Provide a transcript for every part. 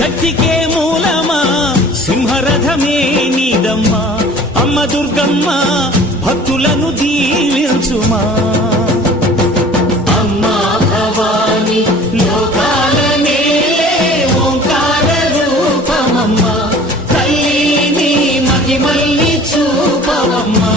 శక్తికే మూలమా సింహరథమే నీదమ్మా అమ్మ దుర్గమ్మ భక్తులను దీవించుమా అమ్మా భవాని లోకాల నేలే ఓంకార రూపమమ్మా తల్లిని మహిమల్ని చూపవమ్మా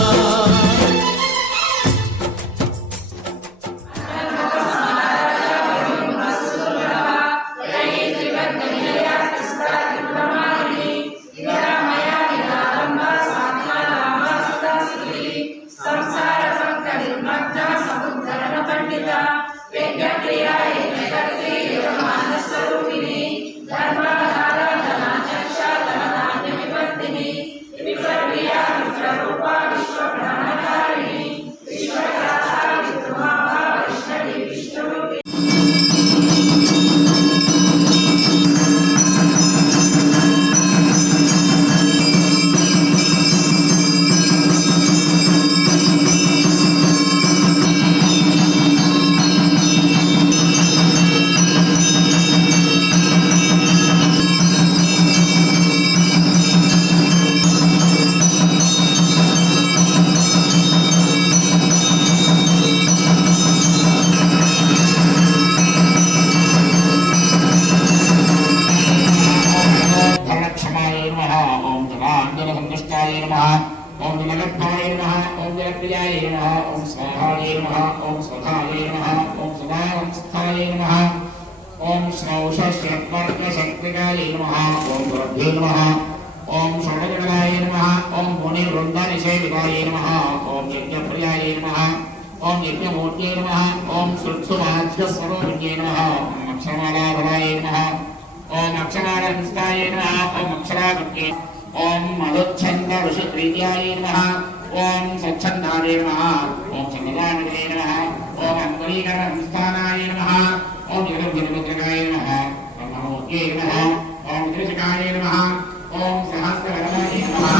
ओम नमः ओम जगत्प्रियाय नमः ओम स्वाहाय नमः ओम स्वधाय नमः ओम सदावस्थाय नमः ओम श्रौषश्रत्वर्गशक्तिकाय नमः ओम गुरुभ्यो नमः ओम षडगणाय नमः ओम मुनिवृन्दनिषेविताय नमः ओम यज्ञप्रियाय नमः ओम यज्ञमूर्तये नमः ओम श्रुत्सुवाद्यस्वरूपिण्ये नमः ओम अक्षरमालाधराय नमः ओम अक्षरारहंस्ताय नमः ओम अक्षरागत्ये ओम मधुच्छंद ऋषिप्रीत्याय नमः ओम स्वच्छंदाय नमः ओम चंद्रदानवे नमः ओम अंकुरीकरणस्थानाय नमः ओम जगद्गुरुद्रकाय नमः ओम नमोज्ञे नमः ओम त्रिशकाय नमः ओम सहस्रवदनाय नमः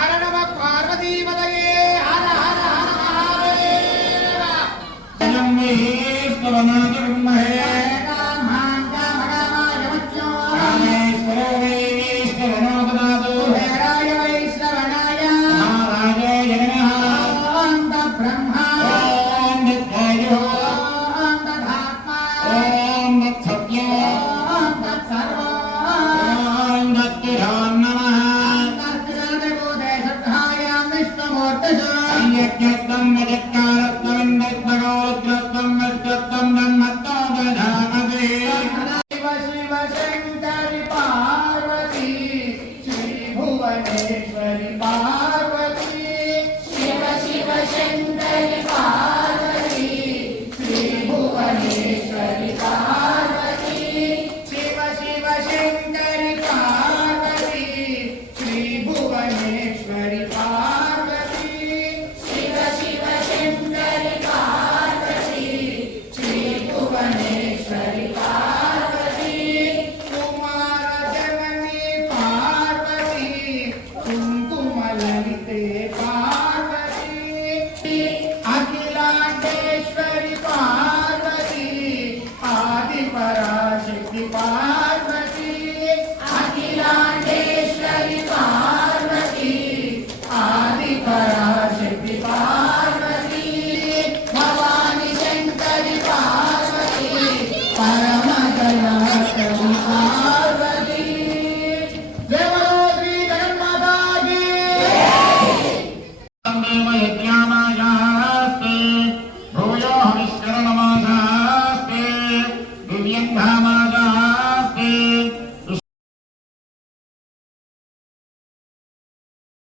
हर नमः पार्वती पतये हर हर हर महादेव